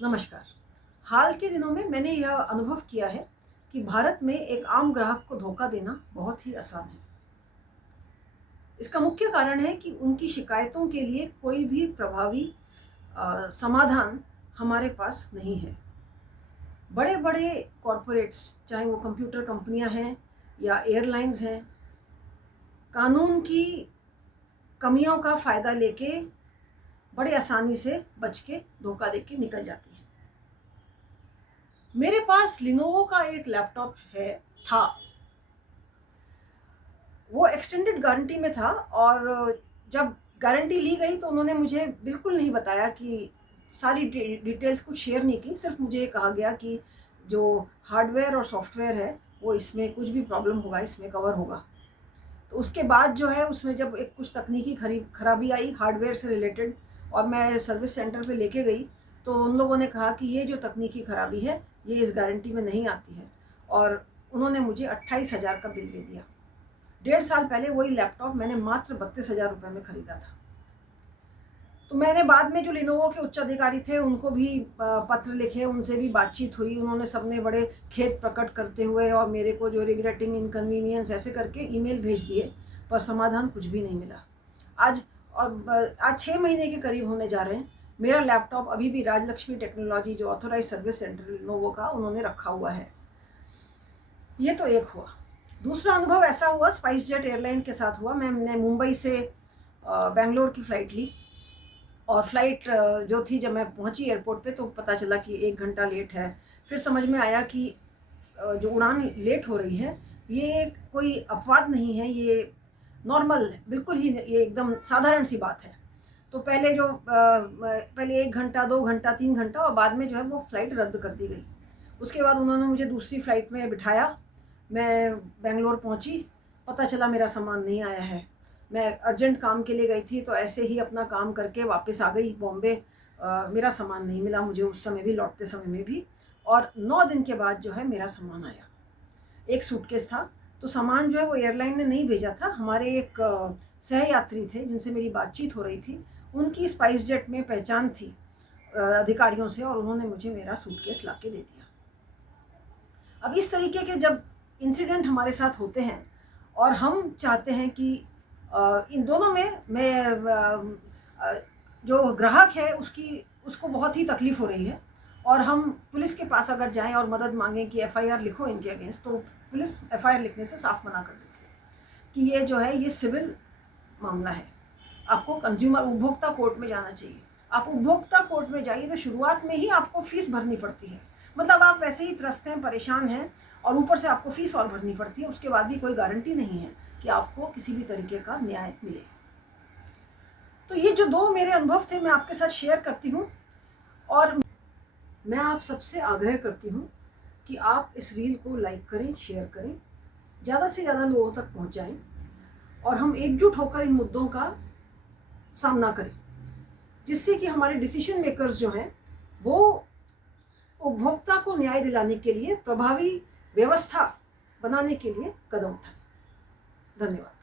नमस्कार। हाल के दिनों में मैंने यह अनुभव किया है कि भारत में एक आम ग्राहक को धोखा देना बहुत ही आसान है। इसका मुख्य कारण है कि उनकी शिकायतों के लिए कोई भी प्रभावी समाधान हमारे पास नहीं है। बड़े-बड़े कॉर्पोरेट्स, चाहे वो कंप्यूटर कंपनियां हैं या एयरलाइंस हैं, कानून की कमियों का फ़ायदा लेके बड़े आसानी से बच के धोखा देके निकल जाती हैं। मेरे पास लिनोवो का एक लैपटॉप था। वो एक्सटेंडेड गारंटी में था और जब गारंटी ली गई तो उन्होंने मुझे बिल्कुल नहीं बताया कि सारी डिटेल्स कुछ शेयर नहीं की। सिर्फ मुझे ये कहा गया कि जो हार्डवेयर और सॉफ्टवेयर है वो इसमें कुछ भी प्रॉब्लम होगा इसमें कवर होगा। तो उसके बाद जो है उसमें जब एक कुछ तकनीकी खराबी आई हार्डवेयर से रिलेटेड और मैं सर्विस सेंटर पे लेके गई, तो उन लोगों ने कहा कि ये जो तकनीकी खराबी है ये इस गारंटी में नहीं आती है और उन्होंने मुझे 28,000 का बिल दे दिया। 1.5 साल पहले वही लैपटॉप मैंने मात्र 32,000 रुपये में खरीदा था। तो मैंने बाद में जो लिनोवो के उच्च अधिकारी थे उनको भी पत्र लिखे, उनसे भी बातचीत हुई। उन्होंने सबने बड़े खेद प्रकट करते हुए और मेरे को जो रिग्रेटिंग इनकन्वीनियंस ऐसे करके ईमेल भेज दिए, पर समाधान कुछ भी नहीं मिला। आज 6 महीने के करीब होने जा रहे हैं। मेरा लैपटॉप अभी भी राजलक्ष्मी टेक्नोलॉजी जो ऑथोराइज सर्विस सेंटर लिनोवो का उन्होंने रखा हुआ है। ये तो एक हुआ। दूसरा अनुभव ऐसा हुआ स्पाइस जेट एयरलाइन के साथ हुआ। मैंने मुंबई से बेंगलोर की फ़्लाइट ली और फ्लाइट जो थी, जब मैं पहुंची एयरपोर्ट पे तो पता चला कि 1 घंटा लेट है। फिर समझ में आया कि जो उड़ान लेट हो रही है ये कोई अपवाद नहीं है, ये नॉर्मल है, बिल्कुल ही ये एकदम साधारण सी बात है। तो पहले 1 घंटा, 2 घंटा, 3 घंटा और बाद में जो है वो फ़्लाइट रद्द कर दी गई। उसके बाद उन्होंने मुझे दूसरी फ़्लाइट में बिठाया। मैं बेंगलोर पहुंची, पता चला मेरा सामान नहीं आया है। मैं अर्जेंट काम के लिए गई थी तो ऐसे ही अपना काम करके वापस आ गई बॉम्बे। मेरा सामान नहीं मिला मुझे उस समय भी, लौटते समय में भी। और 9 दिन के बाद जो है मेरा सामान आया। एक सूटकेस था। तो सामान जो है वो एयरलाइन ने नहीं भेजा था, हमारे एक सहयात्री थे जिनसे मेरी बातचीत हो रही थी, उनकी स्पाइस जेट में पहचान थी अधिकारियों से और उन्होंने मुझे मेरा सूटकेस ला के दे दिया। अब इस तरीके के जब इंसिडेंट हमारे साथ होते हैं और हम चाहते हैं कि इन दोनों में जो ग्राहक है उसको बहुत ही तकलीफ़ हो रही है और हम पुलिस के पास अगर जाएं और मदद मांगें कि एफआईआर लिखो इनके अगेंस्ट, तो पुलिस एफआईआर लिखने से साफ मना कर देती है कि ये जो है ये सिविल मामला है, आपको कंज्यूमर उपभोक्ता कोर्ट में जाना चाहिए। आप उपभोक्ता कोर्ट में जाइए तो शुरुआत में ही आपको फ़ीस भरनी पड़ती है। मतलब आप वैसे ही त्रस्त हैं, परेशान हैं और ऊपर से आपको फ़ीस और भरनी पड़ती है। उसके बाद भी कोई गारंटी नहीं है कि आपको किसी भी तरीके का न्याय मिले। तो ये जो 2 मेरे अनुभव थे मैं आपके साथ शेयर करती हूँ और मैं आप सबसे आग्रह करती हूँ कि आप इस रील को लाइक करें, शेयर करें, ज़्यादा से ज़्यादा लोगों तक पहुँचाएँ और हम एकजुट होकर इन मुद्दों का सामना करें, जिससे कि हमारे डिसीजन मेकर्स जो हैं वो उपभोक्ता को न्याय दिलाने के लिए प्रभावी व्यवस्था बनाने के लिए कदम उठाएं। धन्यवाद।